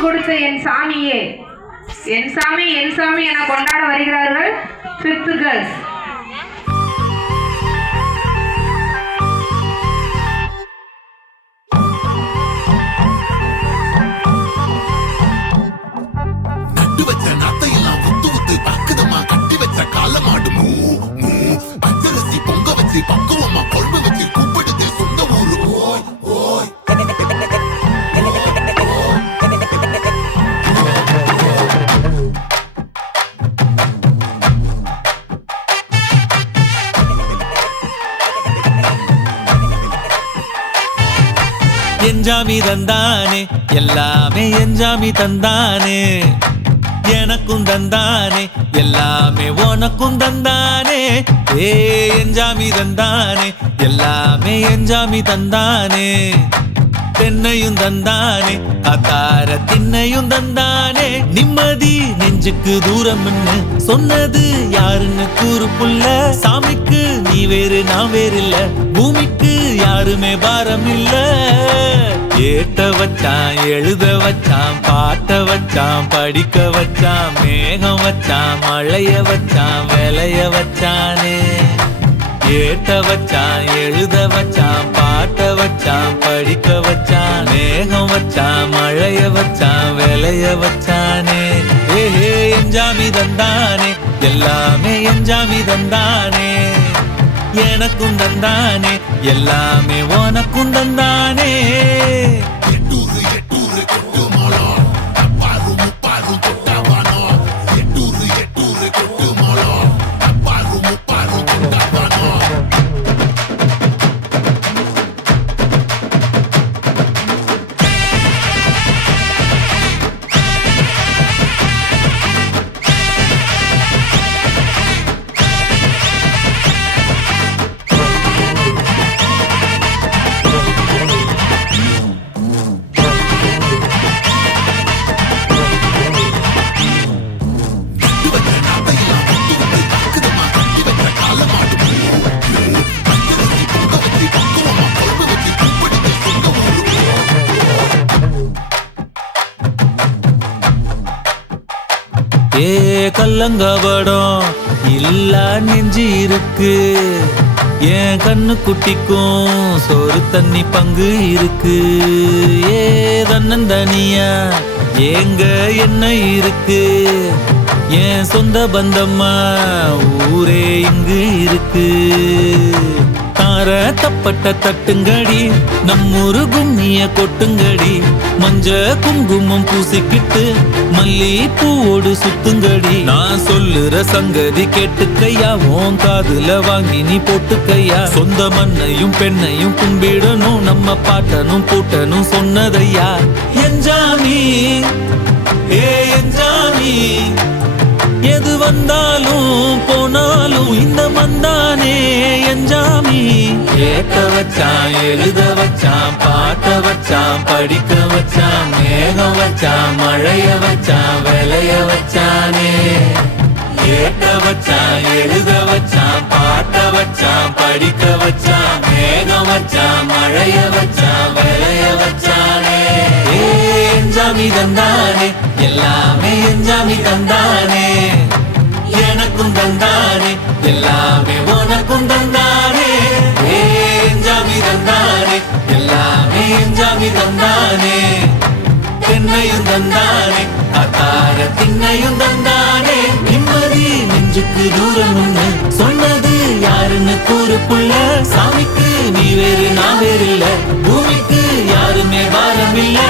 கொடுத்த என் சாமியே, என் சாமி என் சாமி என கொண்டாட வருகிறார்கள் 5th girls. நட்டு வச்ச நத்தையெல்லாம் உத்து உத்து பக்குதமா கட்டி வச்ச காலமாடு மூ மூ பச்சரிசி பொங்க வச்சு பக்குவமா கொழும்பு வச்சு கூப்பிடுது சொந்த ஊரு ஓய் ஓய். என்ஜாமி தந்தானே எல்லாமே என்ஜாமி தந்தானே எனக்கும் தந்தானே எல்லாமே உனக்கும் தந்தானே ஏ என்ஜாமி தந்தானே எல்லாமே என்ஜாமி தந்தானே தென்னையும் தந்தானே அத்தார திண்ணையும் தந்தானே நிம்மதி நெஞ்சுக்கு தூரம்னு சொன்னது யாருன்னு கூறு புள்ள சாமிக்கு நீ வேறு நான் வேறு இல்ல பூமிக்கு யாருமே பாரம் இல்ல ஏட்ட வச்சான் எழுத வச்சான் பாட்ட வச்சான் படிக்க வச்சான் மேகம் வச்சான் மழைய வச்சான் விளைய வச்சானே ஏட்ட வச்சான் எழுத வச்சான் பாட்ட வச்சான் படிக்க வச்சான் மேகம் வச்சான் மழைய வச்சான் விளைய வச்சானே ஏஹே என்ஜாமி தந்தானே எல்லாமே என்ஜாமி தந்தானே எனக்கும் தந்தானே எல்லாமே உனக்கும் தந்தானே. எட்டூரு எட்டூரு கொட்டு மோளம் அப்பாரு முப்பாரு கொட்டாவானோ எட்டூரு எட்டூரு கொட்டு மோளம் அப்பாரு முப்பாரு கொட்டாவானோ. ஏ கல்லங்கபடம் இல்ல நெஞ்சு இருக்கு என் கண்ணு குட்டிக்கும் சோறு தண்ணி பங்கு இருக்கு ஏ தன்னந்தனியா ஏங்க என்ன இருக்கு என் சொந்த பந்தம்மா ஊரே இங்கு இருக்கு தார தப்பட்ட தட்டுங்கடி நம்மூரு கும்மிய கொட்டுங்கடி மஞ்ச குங்குமம் பூசிக்கிட்டு மல்லி பூவோடு சுத்துங்கடி நான் சொல்லுற சங்கதி கேட்டுக்கையா உன் காதுல வாங்கி நீ போட்டுக்கையா சொந்த மண்ணையும் பெண்ணையும் கும்பிடணும் நம்ம பாட்டனும் பூட்டனும் சொன்னதையா என்ஜாமி ஏ என்ஜாமி எது வந்தாலும் போனாலும் இந்த மந்தானே என்ஜாமி ஏட்ட வச்சான் எழுத வச்சான் பாட்ட வச்சான் படிக்க வச்சான் மேகம் வச்சான் மழைய வச்சான் விளைய வச்சானே ஏட்ட வச்சான் எழுத வச்சான் பாட்ட வச்சான் படிக்க வச்சான் மேகம் வச்சான் மழைய வச்சான் விளைய வச்சானே என்ஜாமி தந்தானே எல்லாமே என்ஜாமி தந்தானே எனக்கும் தந்தானே எல்லாமே உனக்கும் தந்தானே என்ஜாமி தந்தானே எல்லாமே என்ஜாமி தந்தானே தென்னையும் தந்தானே அத்தார திண்ணையும் தந்தானே நிம்மதி நெஞ்சுக்கு தூரம் ஒண்ணு சொன்னது யாருன்னு கூறு புள்ள சாமிக்கு நீ வேறு நான் வேறு இல்ல பூமிக்கு யாருமே பாரம் இல்ல.